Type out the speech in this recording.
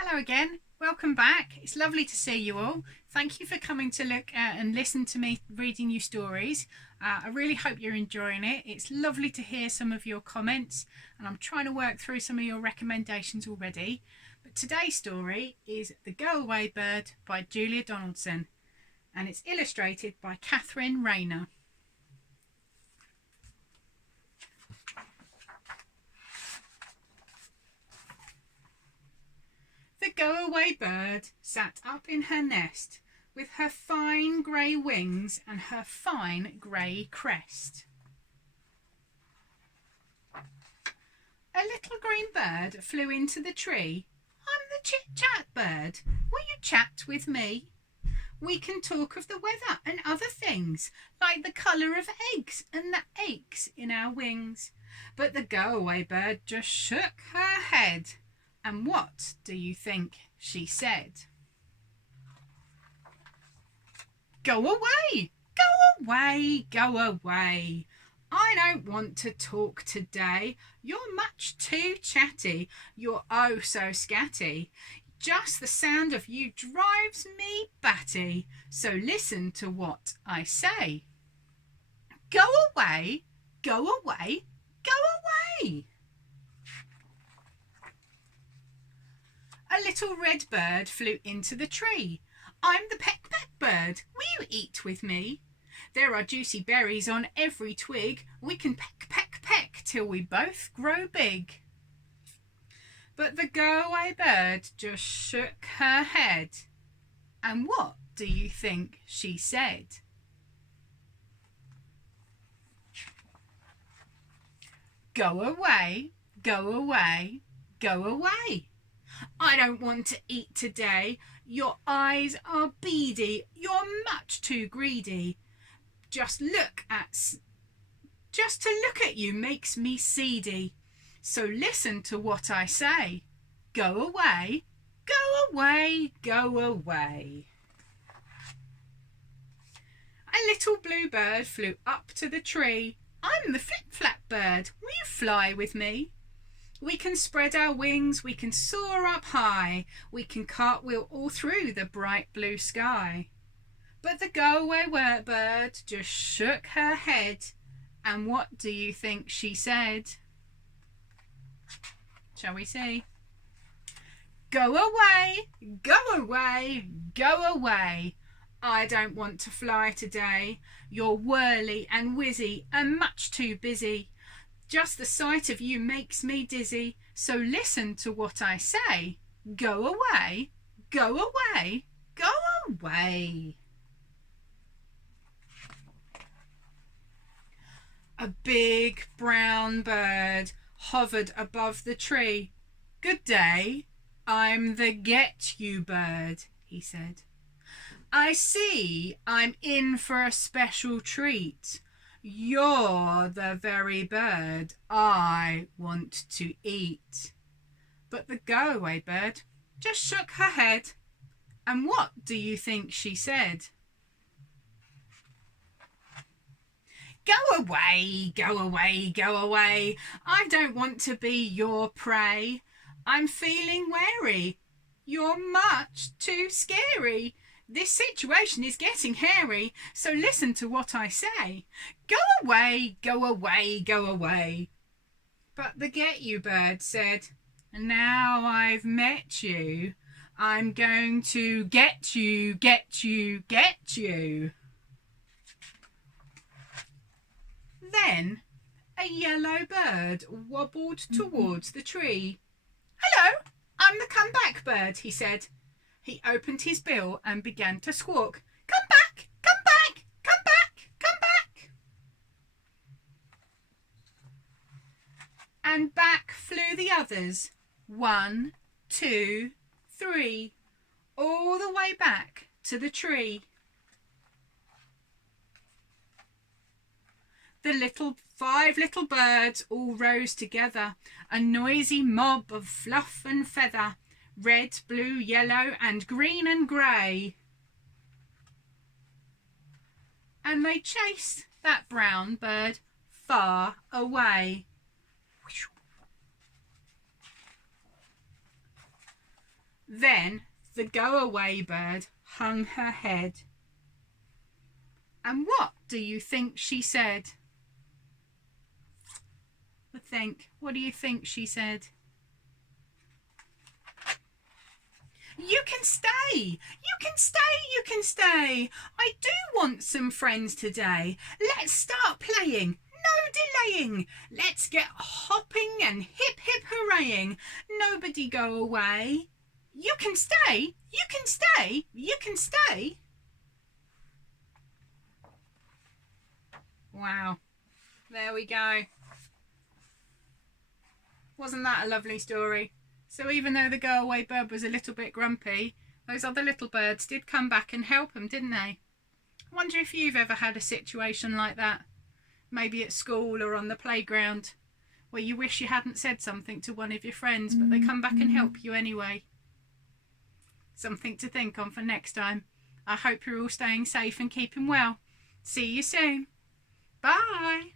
Hello again, welcome back. It's lovely to see you all. Thank you for coming to look at and listen to me reading you stories. I really hope you're enjoying it. It's lovely to hear some of your comments and I'm trying to work through some of your recommendations already. But today's story is The Go Away Bird by Julia Donaldson and it's illustrated by Rayner. The go-away bird sat up in her nest with her fine grey wings and her fine grey crest. A little green bird flew into the tree. I'm the chit-chat bird. Will you chat with me? We can talk of the weather and other things, like the colour of eggs and the aches in our wings. But the go-away bird just shook her head. And what do you think she said? Go away! Go away! Go away! I don't want to talk today. You're much too chatty. You're oh so scatty. Just the sound of you drives me batty. So listen to what I say. Go away! Go away! Go away! A little red bird flew into the tree. I'm the peck-peck bird. Will you eat with me? There are juicy berries on every twig. We can peck, peck, peck till we both grow big. But the go-away bird just shook her head. And what do you think she said? Go away, go away, go away. I don't want to eat today. Your eyes are beady. You're much too greedy. Just to look at you makes me seedy. So listen to what I say. Go away, go away, go away. A little blue bird flew up to the tree. I'm the flip-flap bird. Will you fly with me? We can spread our wings, we can soar up high, we can cartwheel all through the bright blue sky. But the go-away bird just shook her head, and what do you think she said? Shall we see? Go away, go away, go away. I don't want to fly today. You're whirly and whizzy and much too busy. Just the sight of you makes me dizzy, so listen to what I say. Go away, go away, go away. A big brown bird hovered above the tree. Good day, I'm the get you bird, he said. I see I'm in for a special treat. You're the very bird I want to eat. But the go-away bird just shook her head. And what do you think she said? Go away, go away, go away. I don't want to be your prey. I'm feeling wary. You're much too scary. This situation is getting hairy, so listen to what I say. Go away, go away, go away. But the get you bird said, now I've met you, I'm going to get you, get you, get you. Then a yellow bird wobbled towards the tree. Hello, I'm the come-back bird, he said. He opened his bill and began to squawk. Come back, come back, come back, come back. And back flew the others. 1, 2, 3, all the way back to the tree. The 5 little birds all rose together, a noisy mob of fluff and feather. Red, blue, yellow and green and grey. And they chased that brown bird far away. Then the go-away bird hung her head. And what do you think she said? What do you think she said? You can stay, you can stay, you can stay. I do want some friends today. Let's start playing, no delaying. Let's get hopping and hip hip hooraying. Nobody go away. You can stay, you can stay, you can stay. Wow, there we go. Wasn't that a lovely story? So even though the go-away bird was a little bit grumpy, those other little birds did come back and help him, didn't they? I wonder if you've ever had a situation like that, maybe at school or on the playground, where you wish you hadn't said something to one of your friends, but they come back and help you anyway. Something to think on for next time. I hope you're all staying safe and keeping well. See you soon. Bye.